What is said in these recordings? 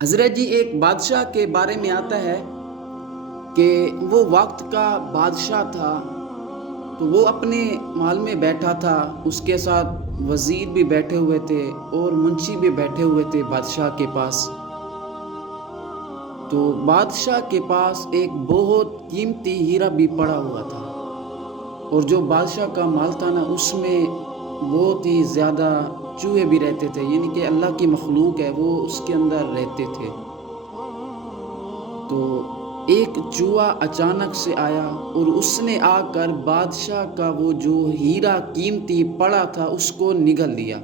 حضرت جی ایک بادشاہ کے بارے میں آتا ہے کہ وہ وقت کا بادشاہ تھا، تو وہ اپنے محل میں بیٹھا تھا، اس کے ساتھ وزیر بھی بیٹھے ہوئے تھے اور منشی بھی بیٹھے ہوئے تھے بادشاہ کے پاس۔ تو بادشاہ کے پاس ایک بہت قیمتی ہیرا بھی پڑا ہوا تھا، اور جو بادشاہ کا محل تھا نا، اس میں بہت ہی زیادہ چوہے بھی رہتے تھے، یعنی کہ اللہ کی مخلوق ہے وہ اس کے اندر رہتے تھے۔ تو ایک چوہا اچانک سے آیا اور اس نے آ کر بادشاہ کا وہ جو ہیرا قیمتی پڑا تھا اس کو نگل لیا۔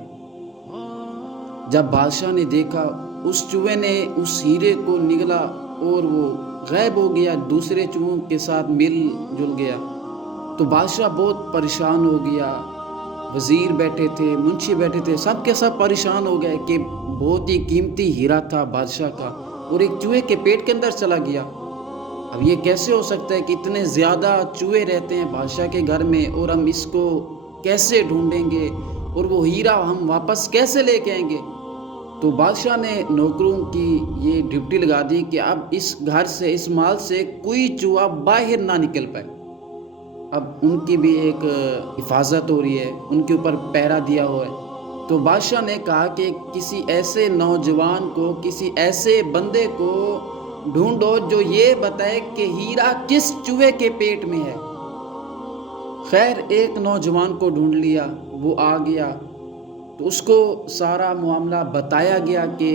جب بادشاہ نے دیکھا، اس چوہے نے اس ہیرے کو نگلا اور وہ غائب ہو گیا، دوسرے چوہوں کے ساتھ مل جل گیا۔ تو بادشاہ بہت پریشان ہو گیا، وزیر بیٹھے تھے، منشی بیٹھے تھے، سب کے سب پریشان ہو گئے کہ بہت ہی قیمتی ہیرا تھا بادشاہ کا اور ایک چوہے کے پیٹ کے اندر چلا گیا۔ اب یہ کیسے ہو سکتا ہے کہ اتنے زیادہ چوہے رہتے ہیں بادشاہ کے گھر میں، اور ہم اس کو کیسے ڈھونڈیں گے اور وہ ہیرا ہم واپس کیسے لے کے آئیں گے؟ تو بادشاہ نے نوکروں کی یہ ڈیوٹی لگا دی کہ اب اس گھر سے، اس محل سے کوئی چوہا باہر نہ نکل پائے۔ اب ان کی بھی ایک حفاظت ہو رہی ہے، ان کے اوپر پہرا دیا ہوا ہے۔ تو بادشاہ نے کہا کہ کسی ایسے نوجوان کو، کسی ایسے بندے کو ڈھونڈو جو یہ بتائے کہ ہیرا کس چوہے کے پیٹ میں ہے۔ خیر ایک نوجوان کو ڈھونڈ لیا، وہ آ گیا، تو اس کو سارا معاملہ بتایا گیا کہ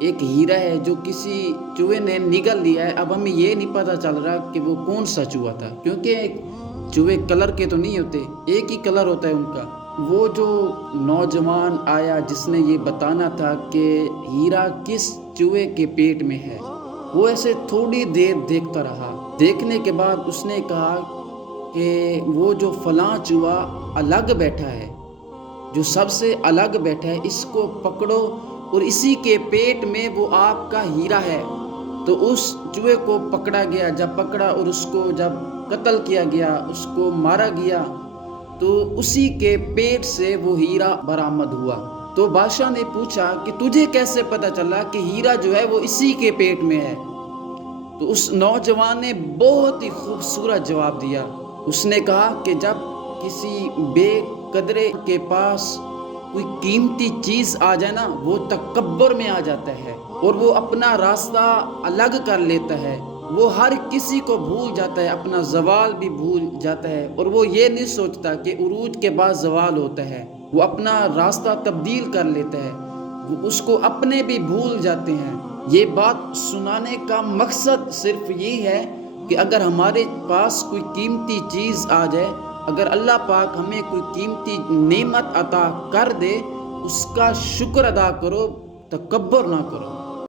ایک ہیرا ہے جو کسی چوہے نے نگل لیا ہے۔ اب ہمیں یہ نہیں پتہ چل رہا کہ وہ کون سا چوہا تھا، کیونکہ چوہے کلر کے تو نہیں ہوتے، ایک ہی کلر ہوتا ہے ان کا۔ وہ جو نوجوان آیا جس نے یہ بتانا تھا کہ ہیرا کس چوہے کے پیٹ میں ہے، وہ ایسے تھوڑی دیر دیکھتا رہا۔ دیکھنے کے بعد اس نے کہا کہ وہ جو فلاں چوہا الگ بیٹھا ہے، جو سب سے الگ بیٹھا ہے، اس کو پکڑو اور اسی کے پیٹ میں وہ آپ کا ہیرا ہے۔ تو اس چوہے کو پکڑا گیا، جب پکڑا اور اس کو جب قتل کیا گیا، اس کو مارا گیا، تو اسی کے پیٹ سے وہ ہیرا برآمد ہوا۔ تو بادشاہ نے پوچھا کہ تجھے کیسے پتہ چلا کہ ہیرا جو ہے وہ اسی کے پیٹ میں ہے؟ تو اس نوجوان نے بہت ہی خوبصورت جواب دیا۔ اس نے کہا کہ جب کسی بے قدرے کے پاس کوئی قیمتی چیز آ جائے نا، وہ تکبر میں آ جاتا ہے اور وہ اپنا راستہ الگ کر لیتا ہے، وہ ہر کسی کو بھول جاتا ہے، اپنا زوال بھی بھول جاتا ہے، اور وہ یہ نہیں سوچتا کہ عروج کے بعد زوال ہوتا ہے، وہ اپنا راستہ تبدیل کر لیتا ہے، وہ اس کو اپنے بھی بھول جاتے ہیں۔ یہ بات سنانے کا مقصد صرف یہ ہے کہ اگر ہمارے پاس کوئی قیمتی چیز آ جائے، اگر اللہ پاک ہمیں کوئی قیمتی نعمت عطا کر دے، اس کا شکر ادا کرو، تکبر نہ کرو۔